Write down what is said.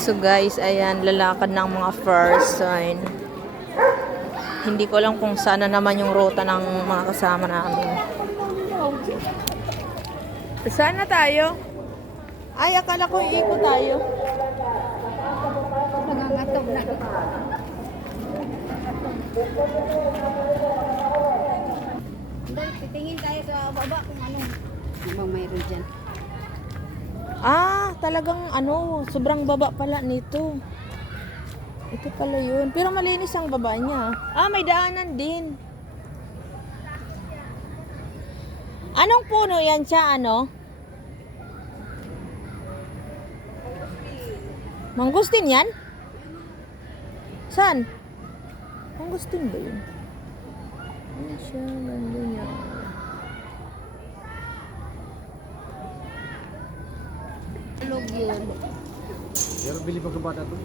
So guys, ayan, lalakad ng mga person. Hindi ko alam kung saan na naman yung ruta ng mga kasama namin. Saan na tayo? Ay, akala ko iikot tayo. Nangangatog na. Titingin tayo sa baba kung ano. Ano bang mayroon dyan? Ah, talagang ano, sobrang baba pala nito. Ito pala yun. Pero malinis ang baba niya. Ah, may daanan din. Anong puno yan siya, ano? Mangustin yan? Saan? Mangustin ba yun? Ano siya? Nandun yan. Log yun. Pero bili pa ka bata to?